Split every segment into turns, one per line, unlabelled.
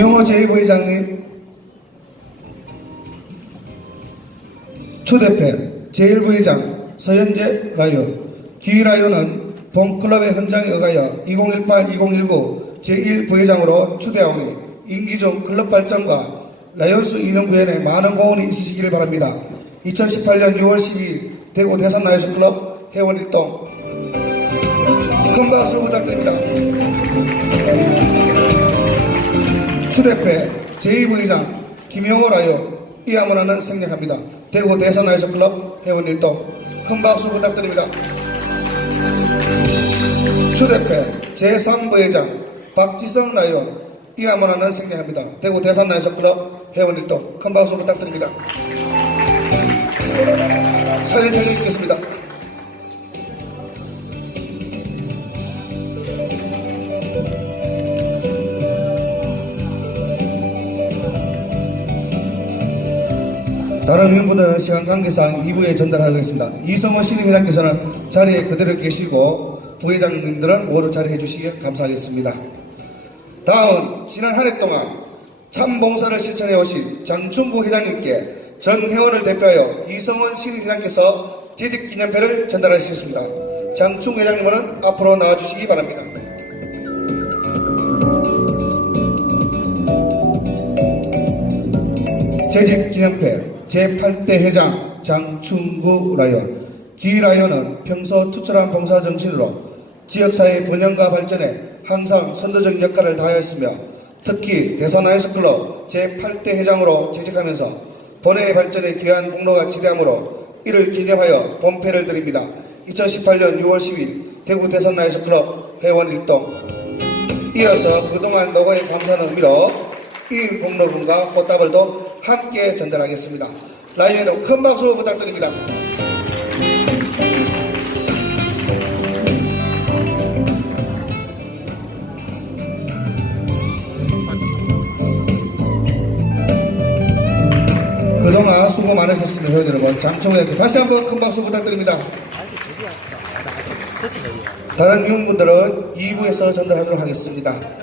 김용호 제1부회장님, 초대표 제1부회장 서현재 라이온, 기라이온은 본클럽의 헌장에 의하여 2018-2019 제1부회장으로 추대하오니 임기 중 클럽 발전과 라이온스 운영구현에 많은 공헌이 있으시기를 바랍니다. 2018년 6월 12일 대구 대산 라이온스 클럽 회원 일동 큰 박수 부탁드립니다. 추대패 제2부의장 김영호 라이온 이하문화는 생략합니다. 대구 대선 라이온스 클럽 회원 일동 큰 박수 부탁드립니다. 추대패 제3부회장 박지성 라이온 이하문화는 생략합니다. 대구 대선 라이온스 클럽 회원 일동 큰 박수 부탁드립니다. 사진 촬영 있겠습니다. 다른 의원분들은 시간 관계상 2부에 전달하겠습니다. 이성원 신임회장께서는 자리에 그대로 계시고 부회장님들은 모두 자리해 주시기 감사하겠습니다. 다음 지난 한 해 동안 참봉사를 실천해 오신 장충구 회장님께 전 회원을 대표하여 이성원 신임회장께서 재직기념표를 전달하시겠습니다. 장충구 회장님은 앞으로 나와주시기 바랍니다. 재직기념회 제8대 회장 장충구 라이언 기 라이언은 평소 투철한 봉사 정신으로 지역사회 번영과 발전에 항상 선도적 역할을 다하였으며 특히 대선 아이스클럽 제8대 회장으로 재직하면서 본회의 발전에 기여한 공로가 지대하므로 이를 기념하여 본패를 드립니다. 2018년 6월 10일 대구 대선 아이스클럽 회원 일동 이어서 그동안 노고에 감사하는 의미로 이 공로분과 꽃다발도 함께 전달하겠습니다. 라이언으로 큰 박수 부탁드립니다. 그동안 수고 많으셨습니다. 회원 여러분. 장총회장님 다시 한번 큰 박수 부탁드립니다. 다른 위원분들은 2부에서 전달하도록 하겠습니다.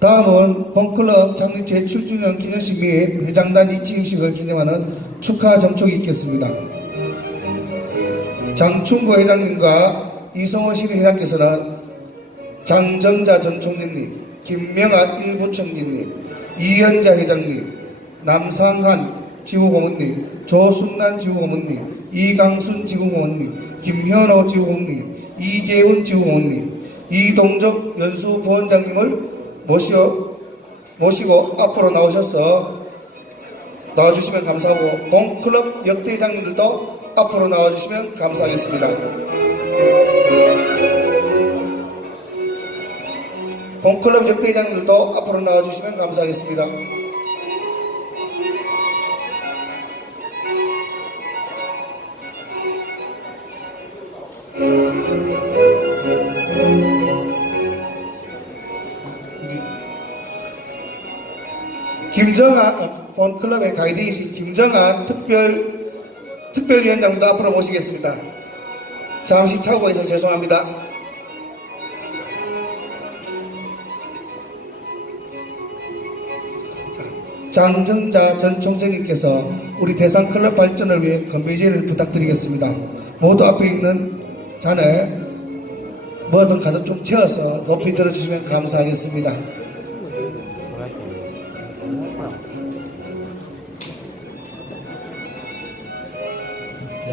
다음은 본클럽 창립 제7주년 기념식 및 회장단 이직임식을 기념하는 축하 점촉이 있겠습니다. 장충구 회장님과 이성원 시민회장께서는 장정자 전 총재님, 김명아 일부총재님, 이현자 회장님, 남상한 지구고문님, 조순난 지구고문님, 이강순 지구고문님, 김현호 지구고문님, 이계훈 지구고문님, 이동적 연수부원장님을 모시고, 모시고 앞으로 나오셔서 나와주시면 감사하고 본클럽 역대장님들도 앞으로 나와주시면 감사하겠습니다. 본클럽 역대장님들도 앞으로 나와주시면 감사하겠습니다. 김정한 어, 본클럽의 가이드이신 김정한 특별 특별위원장도 앞으로 모시겠습니다. 잠시 있어 죄송합니다. 자, 장정자 전 총재님께서 우리 대상 클럽 발전을 위해 건배제를 부탁드리겠습니다. 모두 앞에 있는 잔에 뭐든 가득 좀 채워서 높이 들어주시면 감사하겠습니다.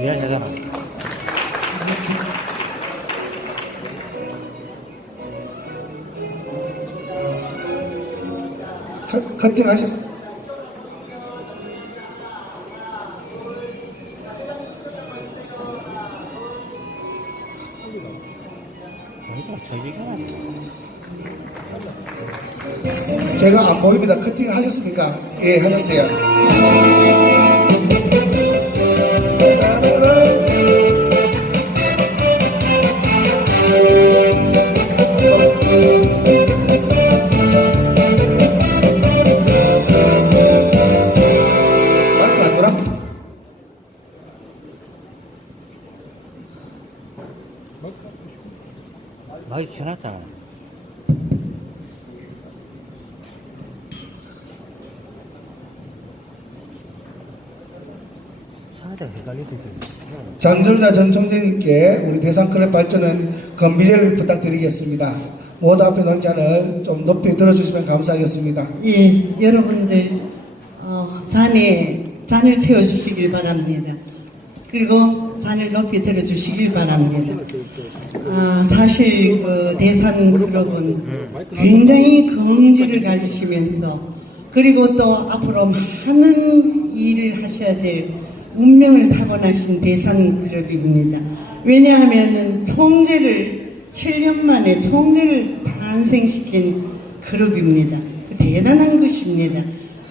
미안하잖아.
컷, 커팅 하셨. 제가 안 보입니다. 커팅 하셨습니까? 예, 하셨어요.
마이크 켜놨잖아. 살짝 헷갈리던데.
장정자 전 총재님께 우리 대상클럽 발전은 건비를 부탁드리겠습니다. 모두 앞에 잔을 좀 높이 들어주시면 감사하겠습니다.
예, 여러분들 어, 잔에 잔을 채워주시길 바랍니다. 그리고 잔을 높이 들어주시길 바랍니다. 아, 사실 그 대산 그룹은 굉장히 긍지를 가지시면서 그리고 또 앞으로 많은 일을 하셔야 될 운명을 타고나신 대산 그룹입니다. 왜냐하면은 총재를 7년 만에 총재를 탄생시킨 그룹입니다. 그 대단한 것입니다.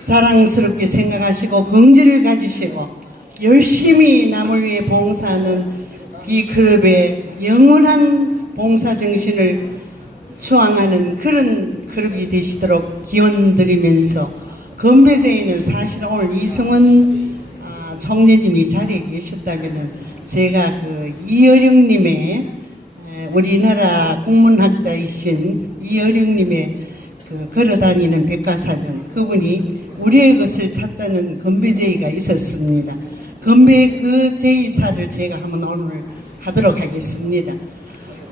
자랑스럽게 생각하시고 긍지를 가지시고 열심히 남을 위해 봉사하는 이 그룹의 영원한 봉사 정신을 수항하는 그런 그룹이 되시도록 기원 드리면서 건배제인을 사실 오늘 이승원 아, 총재님이 자리에 계셨다면은 제가 그 이어령님의 에, 우리나라 국문학자이신 이어령님의 그 걸어다니는 백과사전 그분이 우리의 것을 찾자는 건배제의가 있었습니다. 건배 그 제의사를 제가 한번 오늘 하도록 하겠습니다.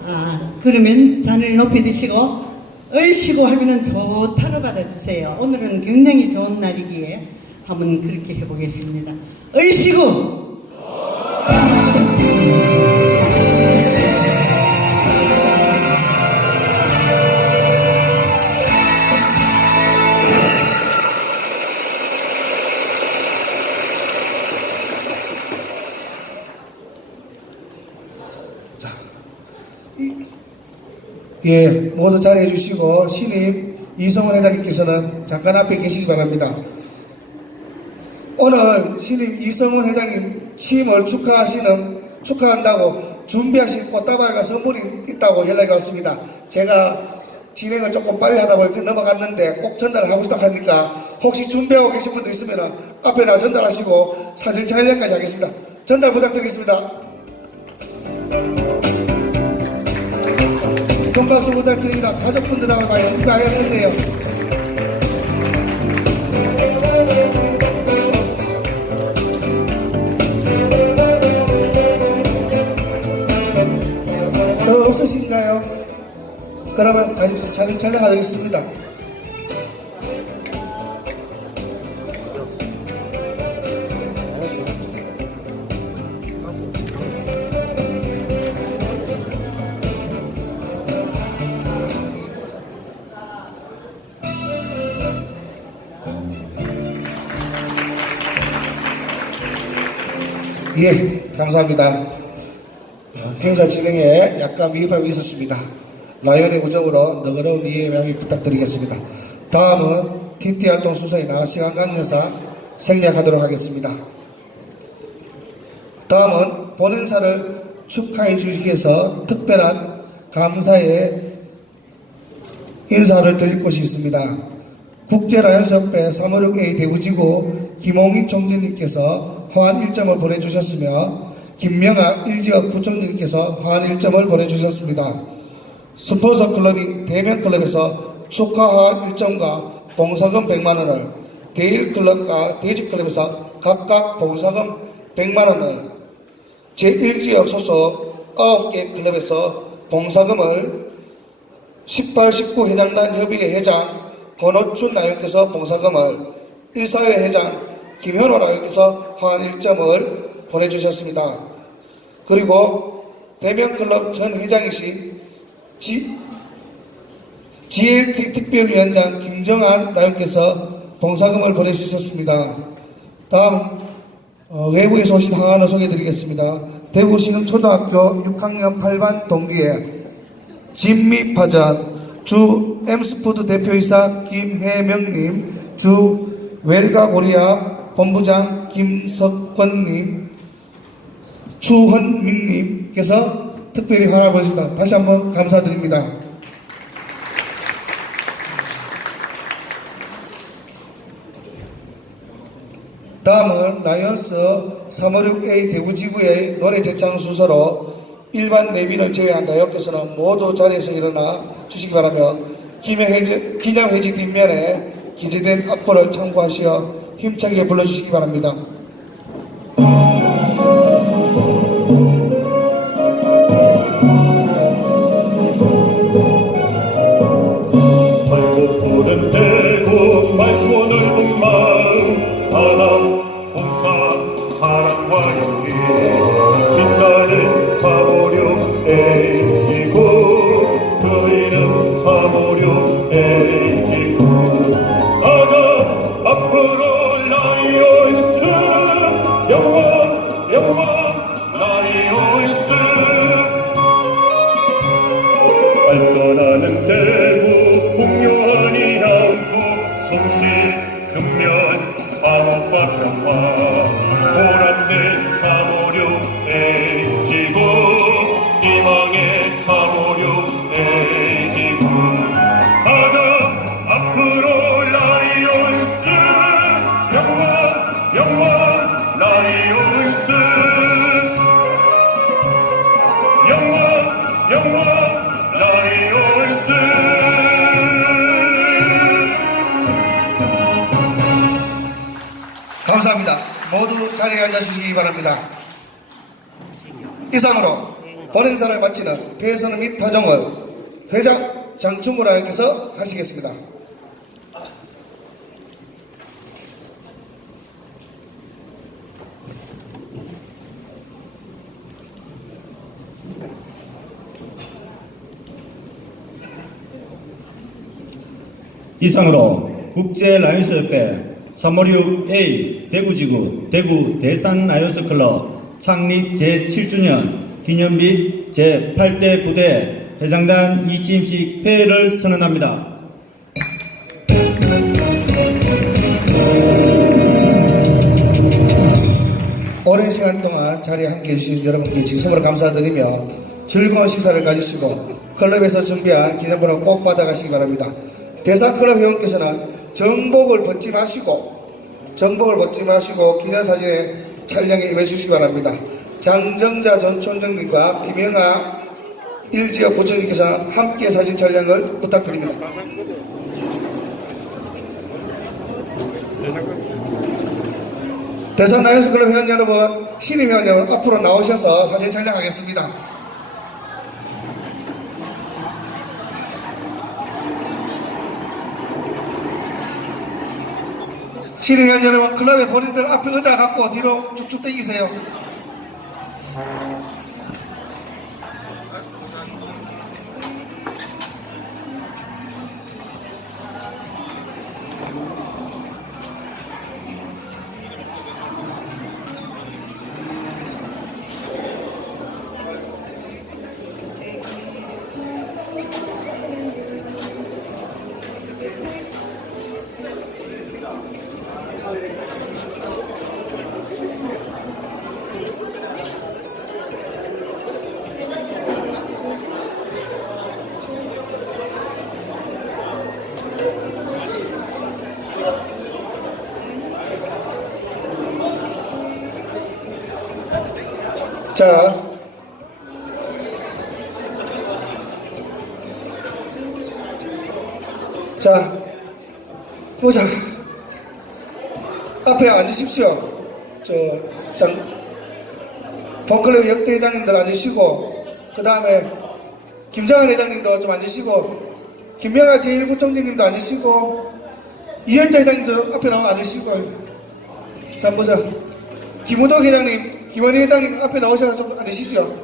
아, 그러면 잔을 높이 드시고 얼씨고 하면은 좋다로 받아주세요. 오늘은 굉장히 좋은 날이기에 한번 그렇게 해보겠습니다. 얼씨고!
모두 자리해 주시고 신임 이성원 회장님께서는 잠깐 앞에 계시기 바랍니다. 오늘 신임 이성원 회장님 취임을 축하하시는 축하한다고 준비하신 꽃다발과 선물이 있다고 연락이 왔습니다. 제가 진행을 조금 빨리 하다 보니까 넘어갔는데 꼭 전달하고 싶다 하니까 혹시 준비하고 계신 분들 있으면 앞에 나 전달하시고 사진 촬영까지 하겠습니다. 전달 부탁드리겠습니다. 큰 박수 부탁드립니다. 가족분들하고 많이 축하하였는데요. 더 없으신가요? 그러면 다시 촬영 촬영하겠습니다. 예, 감사합니다. 어, 행사 진행에 약간 미흡함이 있었습니다. 라이언의 우정으로 너그러운 이해 명의 부탁드리겠습니다. 다음은 TT 활동 수서이나 시간강 여사 생략하도록 하겠습니다. 다음은 본 행사를 축하해 주시기 위해서 특별한 감사의 인사를 드릴 곳이 있습니다. 국제라이언스협회 356A 대구지구 김홍희 총재님께서 화환 일정을 보내주셨으며 김명아 일지역 부총리님께서 화환 일정을 보내주셨습니다. 스폰서 클럽인 대면클럽에서 축하화 일정과 봉사금 100만원을 대일클럽과 대지클럽에서 각각 봉사금 100만원을 제1지역 소속 9개 클럽에서 봉사금을 18, 19 회장단 협의회 회장 권호춘 나영께서 봉사금을 일사회 회장 김현호 나영께서 화환 일점을 보내주셨습니다. 그리고 대명클럽 전 회장이신 G, GLT 특별위원장 김정한 나영께서 봉사금을 보내주셨습니다. 다음 어, 외부에서 오신 항안을 소개해드리겠습니다. 대구시는 초등학교 6학년 8반 동기에 진미파전 주 엠스푸드 대표이사 김혜명님, 주 웰가 고리아 본부장 김석권님, 추헌민님께서 특별히 환을 보내주셨다. 다시 한번 감사드립니다. 다음은 라이언스 356A 대구지구의 노래 대창 순서로 일반 내빈을 제외한 나역께서는 모두 자리에서 일어나 주시기 바라며 기념해지, 기념해지 뒷면에 기재된 악보를 참고하시어 힘차게 불러주시기 바랍니다. 감사합니다. 모두 자리에 앉아주시기 바랍니다. 이상으로 본행사를 마치는 배선 및 타정을 회장 장충구 라이께서 하시겠습니다.
이상으로 국제 라이온스 협회 356A 대구지구 대구 대산 라이온스 클럽 창립 제7주년 기념 및 제8대 부대 회장단 이치임식 폐회를 선언합니다.
오랜 시간 동안 자리에 함께 해 주신 여러분께 진심으로 감사드리며 즐거운 식사를 가지시고 클럽에서 준비한 기념품을 꼭 받아가시기 바랍니다. 대사클럽 회원께서는 정복을 벗지 마시고 정복을 벗지 마시고 기념사진에 촬영에 임해 주시기 바랍니다. 장정자 전 촌장님과 김영아 일지역 부총리께서 함께 사진 촬영을 부탁드립니다. 대선 라이온스 클럽 회원 여러분, 신임 회원 여러분 앞으로 나오셔서 사진 촬영하겠습니다. 회원 여러분, 클럽의 본인들 앞에 의자 갖고 뒤로 쭉쭉 당기세요. 자, 자, 보자. 앞에 앉으십시오. 저, 장, 본클럽 역대 회장님들 앉으시고, 그 다음에 김정은 회장님도 좀 앉으시고, 김명아 제1부총장님도 앉으시고, 이현자 회장님도 앞에 나와 앉으시고, 자, 보자. 김우덕 회장님, 김원희 회장님 앞에 나오셔서 좀 앉으시죠.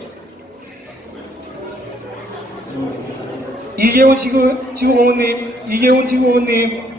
이계훈 지구, 지구공원님, 이계훈 지구공원님,